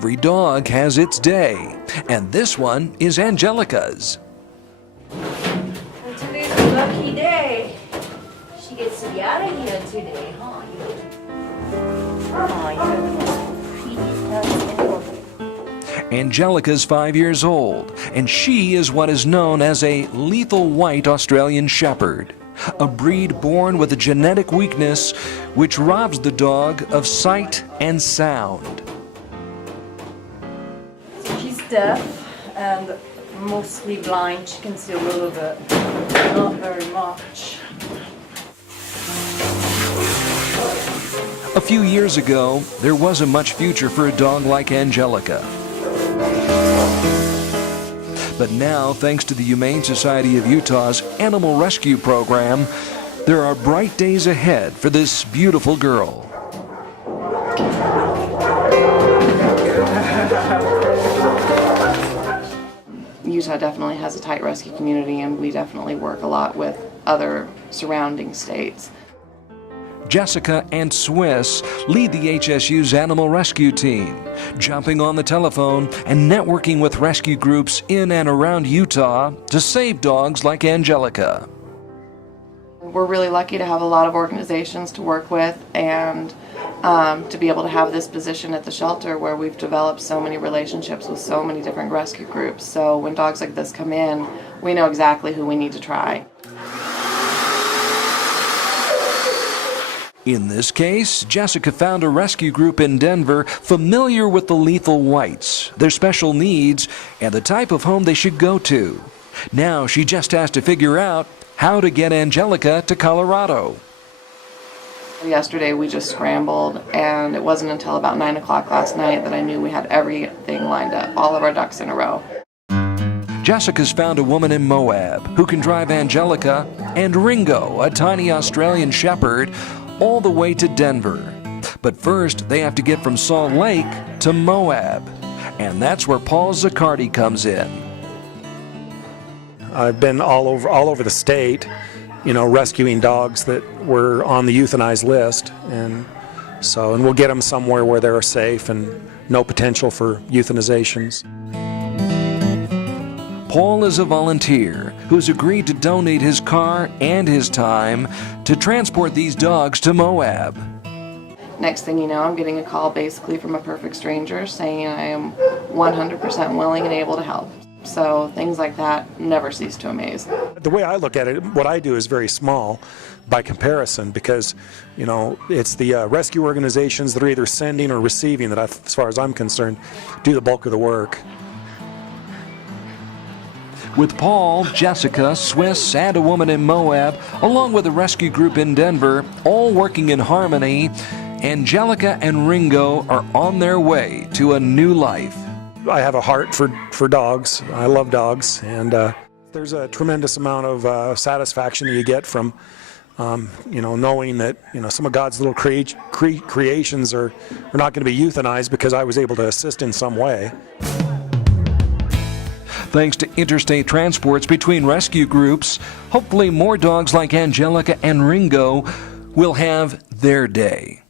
Every dog has its day, and this one is Angelica's. And today's a lucky day. She gets to be out of here today, huh? Oh, you're the most prettiest dog in the world. Angelica's 5 years old, and she is what is known as a lethal white Australian Shepherd, a breed born with a genetic weakness which robs the dog of sight and sound. So she's deaf and mostly blind. She can see a little bit, not very much. A few years ago, there wasn't much future for a dog like Angelica. But now, thanks to the Humane Society of Utah's Animal Rescue Program, there are bright days ahead for this beautiful girl. Utah definitely has a tight rescue community, and we definitely work a lot with other surrounding states. Jessica and Swiss lead the HSU's animal rescue team, jumping on the telephone and networking with rescue groups in and around Utah to save dogs like Angelica. We're really lucky to have a lot of organizations to work with, and to be able to have this position at the shelter where we've developed so many relationships with so many different rescue groups. So when dogs like this come in, we know exactly who we need to try. In this case, Jessica found a rescue group in Denver familiar with the lethal whites, their special needs, and the type of home they should go to. Now she just has to figure out how to get Angelica to Colorado. Yesterday we just scrambled, and it wasn't until about 9 o'clock last night that I knew we had everything lined up, all of our ducks in a row. Jessica's found a woman in Moab who can drive Angelica and Ringo, a tiny Australian Shepherd, all the way to Denver. But first, they have to get from Salt Lake to Moab. And that's where Paul Zaccardi comes in. I've been all over the state, rescuing dogs that were on the euthanized list. And we'll get them somewhere where they're safe and no potential for euthanizations. Paul is a volunteer who's agreed to donate his car and his time to transport these dogs to Moab. Next thing you know, I'm getting a call basically from a perfect stranger saying I am 100% willing and able to help. So things like that never cease to amaze. The way I look at it, what I do is very small by comparison, because it's the rescue organizations that are either sending or receiving that, as far as I'm concerned, do the bulk of the work. With Paul, Jessica, Swiss, and a woman in Moab, along with a rescue group in Denver, all working in harmony, Angelica and Ringo are on their way to a new life. I have a heart for dogs. I love dogs, and there's a tremendous amount of satisfaction that you get from knowing that some of God's little creations are not going to be euthanized because I was able to assist in some way. Thanks to interstate transports between rescue groups, hopefully more dogs like Angelica and Ringo will have their day.